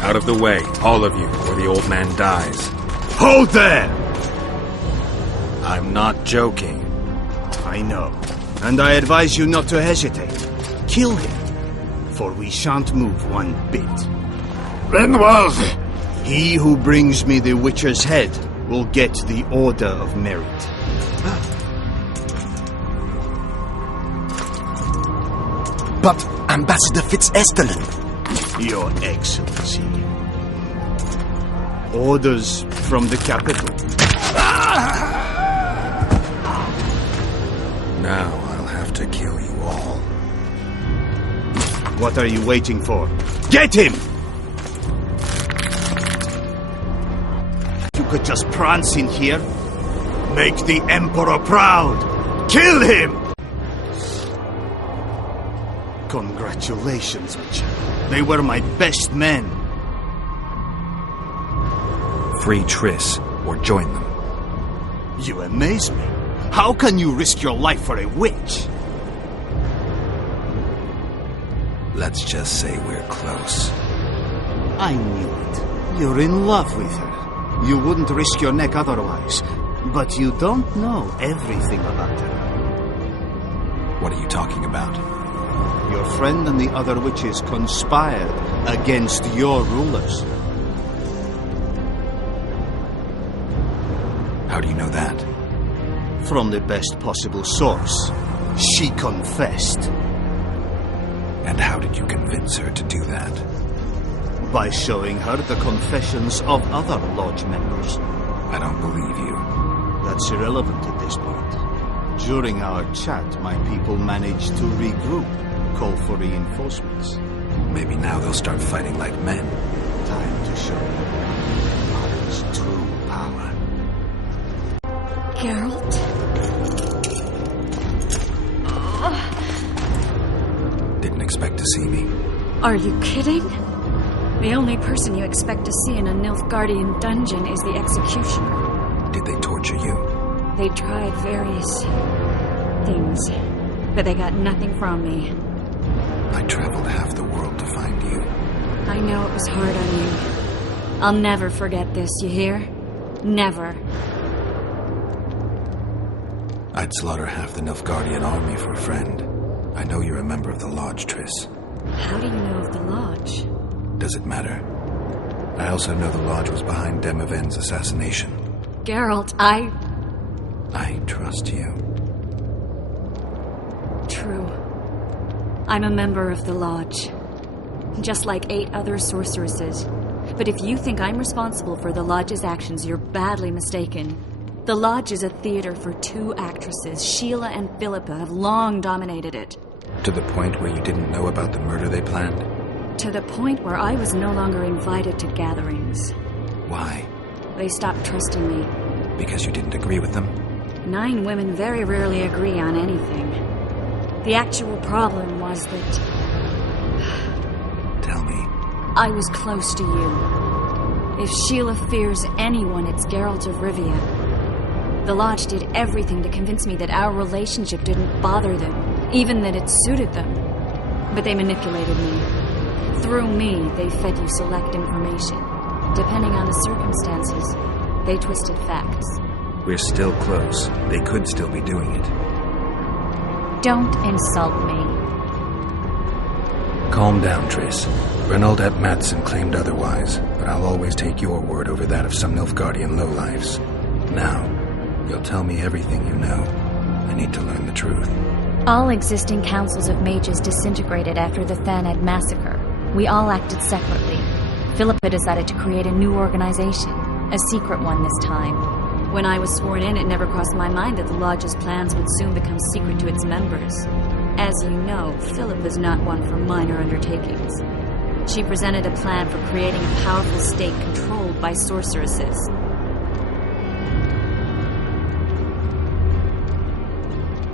Out of the way, all of you, or the old man dies. Hold there! I'm not joking. I know. And I advise you not to hesitate. Kill him, for we shan't move one bit. Renwald! He who brings me the Witcher's head will get the Order of Merit. But Ambassador Fitzestelen... Your Excellency. Orders from the capital. Now I'll have to kill you all. What are you waiting for? Get him! You could just prance in here. Make the Emperor proud. Kill him! Congratulations, Witcher. They were my best men. Free Triss, or join them. You amaze me. How can you risk your life for a witch? Let's just say we're close. I knew it. You're in love with her. You wouldn't risk your neck otherwise. But you don't know everything about her. What are you talking about? Your friend and the other witches conspired against your rulers. How do you know that? From the best possible source. She confessed. And how did you convince her to do that? By showing her the confessions of other lodge members. I don't believe you. That's irrelevant at this point. During our chat, my people managed to regroup, call for reinforcements. Maybe now they'll start fighting like men. Time to show Empire's true power. Geralt? Didn't expect to see me. Are you kidding? The only person you expect to see in a Nilfgaardian dungeon is the executioner. Did they torture you? They tried various things, but they got nothing from me. I traveled half the world to find you. I know it was hard on you. I'll never forget this, you hear? Never. I'd slaughter half the Nilfgaardian army for a friend. I know you're a member of the Lodge, Triss. How do you know of the Lodge? Does it matter? I also know the Lodge was behind Demiven's assassination. Geralt, I trust you. True. I'm a member of the Lodge. Just like 8 other sorceresses. But if you think I'm responsible for the Lodge's actions, you're badly mistaken. The Lodge is a theater for 2 actresses. Sheila and Philippa have long dominated it. To the point where you didn't know about the murder they planned? To the point where I was no longer invited to gatherings. Why? They stopped trusting me. Because you didn't agree with them? 9 women very rarely agree on anything. The actual problem was that... Tell me. I was close to you. If Sheila fears anyone, it's Geralt of Rivia. The Lodge did everything to convince me that our relationship didn't bother them, even that it suited them. But they manipulated me. Through me, they fed you select information. Depending on the circumstances, they twisted facts. We're still close. They could still be doing it. Don't insult me. Calm down, Triss. Reynald ep Madsen claimed otherwise, but I'll always take your word over that of some Nilfgaardian lowlifes. Now, you'll tell me everything you know. I need to learn the truth. All existing councils of mages disintegrated after the Thanad massacre. We all acted separately. Philippa decided to create a new organization, a secret one this time. When I was sworn in, it never crossed my mind that the Lodge's plans would soon become secret to its members. As you know, Philippa is not one for minor undertakings. She presented a plan for creating a powerful state controlled by sorceresses.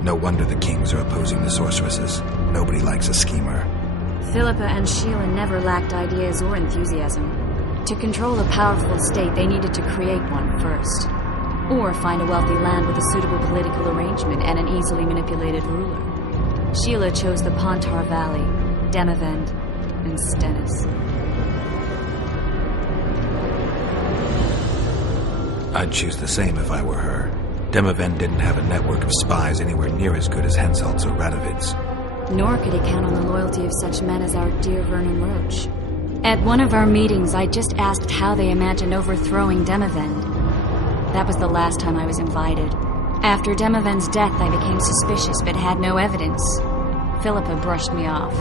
No wonder the kings are opposing the sorceresses. Nobody likes a schemer. Philippa and Sheila never lacked ideas or enthusiasm. To control a powerful state, they needed to create one first. Or find a wealthy land with a suitable political arrangement and an easily manipulated ruler. Sheila chose the Pontar Valley, Demavend, and Stennis. I'd choose the same if I were her. Demavend didn't have a network of spies anywhere near as good as Henselt's or Radovid's. Nor could he count on the loyalty of such men as our dear Vernon Roach. At one of our meetings, I just asked how they imagined overthrowing Demavend. That was the last time I was invited. After Demavend's death, I became suspicious but had no evidence. Philippa brushed me off.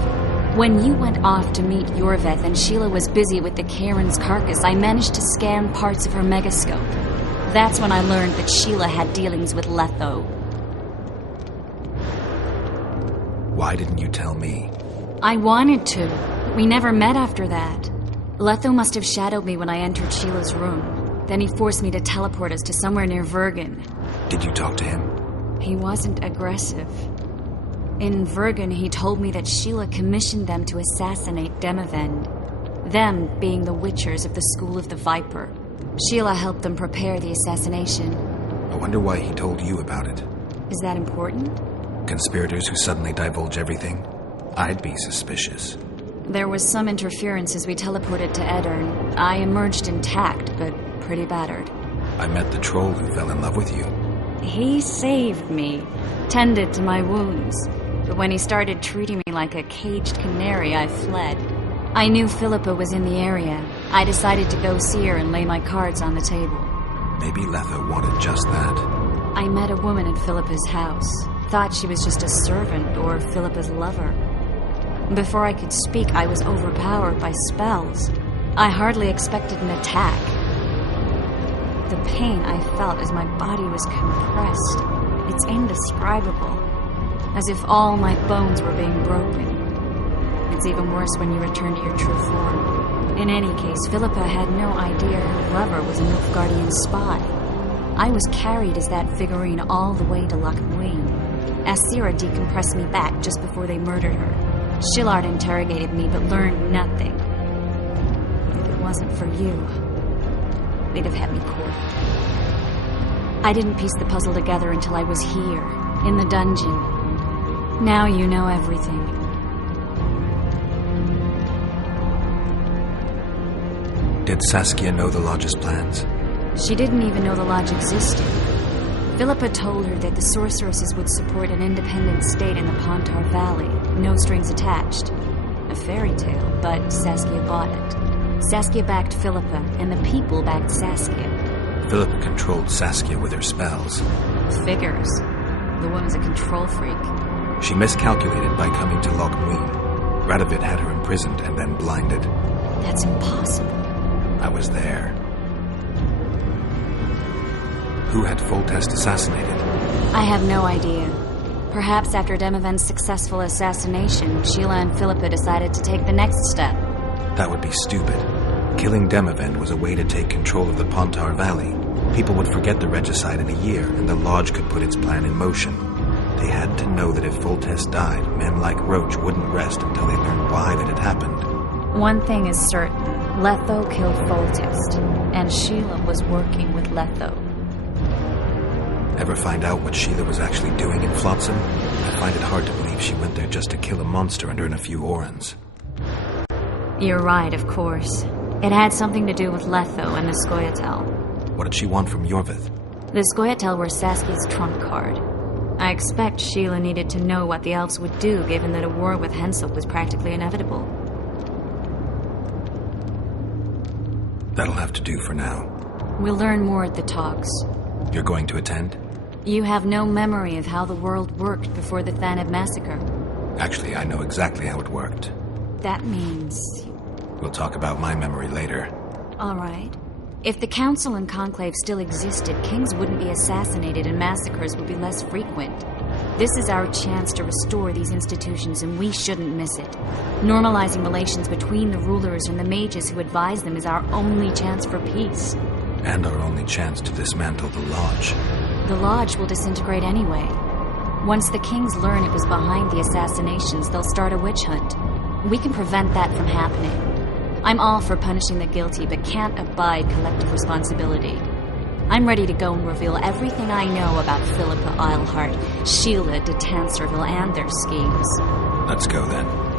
When you went off to meet Yorveth and Sheila was busy with the Karen's carcass, I managed to scan parts of her megascope. That's when I learned that Sheila had dealings with Letho. Why didn't you tell me? I wanted to. We never met after that. Letho must have shadowed me when I entered Sheila's room. Then he forced me to teleport us to somewhere near Vergen. Did you talk to him? He wasn't aggressive. In Vergen, he told me that Sheila commissioned them to assassinate Demavend. Them being the Witchers of the School of the Viper. Sheila helped them prepare the assassination. I wonder why he told you about it. Is that important? Conspirators who suddenly divulge everything? I'd be suspicious. There was some interference as we teleported to Edirn. I emerged intact, but pretty battered. I met the troll who fell in love with you. He saved me, tended to my wounds. But when he started treating me like a caged canary, I fled. I knew Philippa was in the area. I decided to go see her and lay my cards on the table. Maybe Letho wanted just that. I met a woman at Philippa's house. Thought she was just a servant or Philippa's lover. Before I could speak, I was overpowered by spells. I hardly expected an attack. The pain I felt as my body was compressed, it's indescribable. As if all my bones were being broken. It's even worse when you return to your true form. In any case, Philippa had no idea her lover was a Nilfgaardian spy. I was carried as that figurine all the way to Loch Muin. Asira decompressed me back just before they murdered her. Shillard interrogated me but learned nothing. If it wasn't for you, they'd have had me cornered. I didn't piece the puzzle together until I was here, in the dungeon. Now you know everything. Did Saskia know the Lodge's plans? She didn't even know the Lodge existed. Philippa told her that the sorceresses would support an independent state in the Pontar Valley, no strings attached. A fairy tale, but Saskia bought it. Saskia backed Philippa, and the people backed Saskia. Philippa controlled Saskia with her spells. Figures. The woman's a control freak. She miscalculated by coming to Loch Muin. Radovid had her imprisoned and then blinded. That's impossible. I was there. Who had Foltest assassinated? I have no idea. Perhaps after Demavend's successful assassination, Sheila and Philippa decided to take the next step. That would be stupid. Killing Demavend was a way to take control of the Pontar Valley. People would forget the regicide in a year, and the Lodge could put its plan in motion. They had to know that if Foltest died, men like Roach wouldn't rest until they learned why that had happened. One thing is certain. Letho killed Foltest, and Sheila was working with Letho. Ever find out what Sheila was actually doing in Flotsam? I find it hard to believe she went there just to kill a monster and earn a few orans. You're right, of course. It had something to do with Letho and the Scoia'tael. What did she want from Yorveth? The Scoia'tael were Saskia's trump card. I expect Sheila needed to know what the elves would do, given that a war with Henselt was practically inevitable. That'll have to do for now. We'll learn more at the talks. You're going to attend? You have no memory of how the world worked before the Thanad massacre. Actually, I know exactly how it worked. That means... We'll talk about my memory later. All right. If the Council and Conclave still existed, kings wouldn't be assassinated and massacres would be less frequent. This is our chance to restore these institutions, and we shouldn't miss it. Normalizing relations between the rulers and the mages who advise them is our only chance for peace. And our only chance to dismantle the Lodge. The Lodge will disintegrate anyway. Once the kings learn it was behind the assassinations, they'll start a witch hunt. We can prevent that from happening. I'm all for punishing the guilty, but can't abide collective responsibility. I'm ready to go and reveal everything I know about Philippa Eilhart, Sheila de Tanserville, and their schemes. Let's go then.